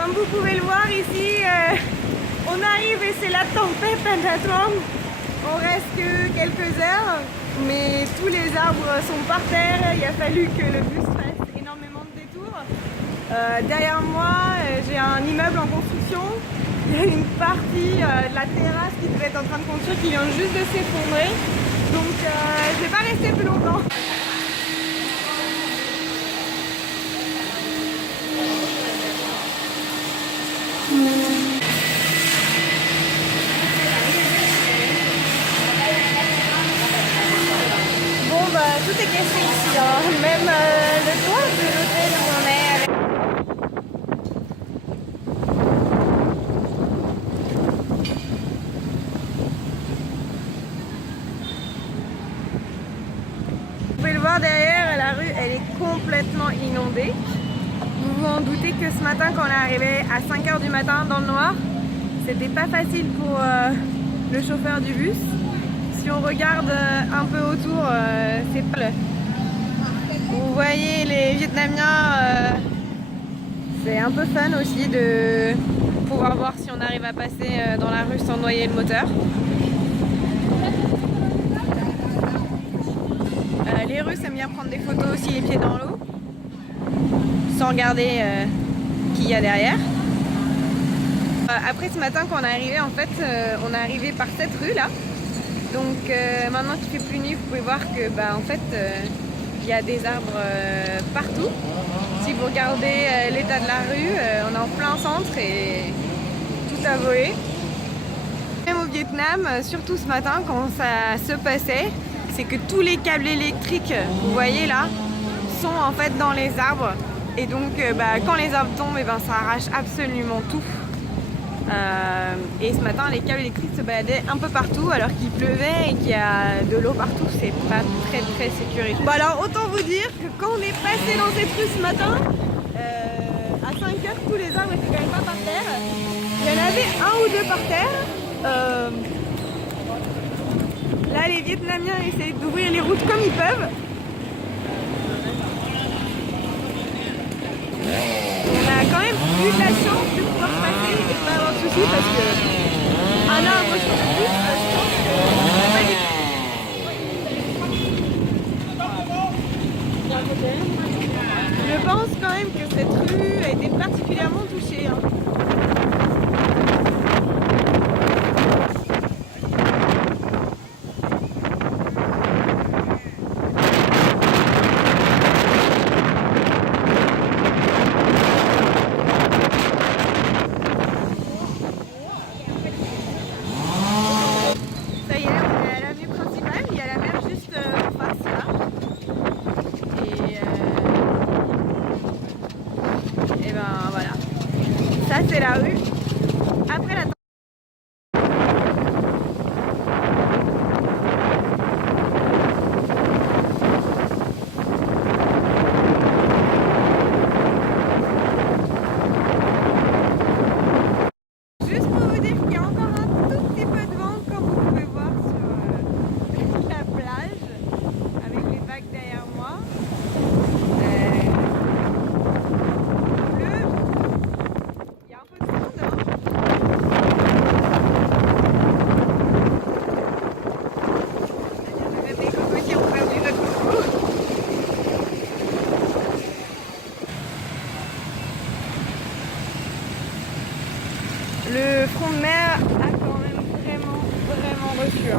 Comme vous pouvez le voir ici, on arrive et c'est la tempête à Natron. On reste que quelques heures, mais tous les arbres sont par terre. Il a fallu que le bus fasse énormément de détours. Derrière moi, j'ai un immeuble en construction. Il y a une partie de la terrasse qui devait être en train de construire qui vient juste de s'effondrer. Donc je ne vais pas rester plus longtemps. Bon bah tout est cassé ici, hein. Même le toit de l'hôtel où on est. Vous pouvez le voir derrière, la rue elle est complètement inondée. Vous vous en doutez que ce matin quand on est arrivé à 5 h du matin dans le noir, c'était pas facile pour le chauffeur du bus. Si on regarde un peu autour, c'est pas le... Vous voyez les Vietnamiens, c'est un peu fun aussi de pouvoir voir si on arrive à passer dans la rue sans noyer le moteur. Les Russes aiment bien prendre des photos aussi les pieds dans l'eau, sans regarder qui y a derrière. Après ce matin quand on est arrivé, en fait, on est arrivé par cette rue là. Donc maintenant qu'il fait plus nuit, vous pouvez voir que en fait il y a des arbres partout. Si vous regardez l'état de la rue, on est en plein centre et tout a volé. Même au Vietnam, surtout ce matin quand ça se passait, c'est que tous les câbles électriques, vous voyez là, sont en fait dans les arbres. Et donc quand les arbres tombent, ça arrache absolument tout. Et ce matin les câbles électriques se baladaient un peu partout alors qu'il pleuvait et qu'il y a de l'eau partout, c'est pas très sécurisé. Bon alors autant vous dire que quand on est passé dans cette rue ce matin, à 5 h tous les arbres étaient quand même pas par terre. Il y en avait un ou deux par terre. Là les Vietnamiens essayent d'ouvrir les routes comme ils peuvent. On a quand même eu de la chance de pouvoir passer et de pas avoir de soucis parce que un arbre sur le bus, je pense que... Je pense quand même que cette rue a été particulièrement touchée. Ça c'est la rue. Après la juste pour vous dire qu'il y a encore un tout petit peu de vent comme vous pouvez voir sur la plage avec les vagues derrière moi. Le front de mer a quand même vraiment reçu.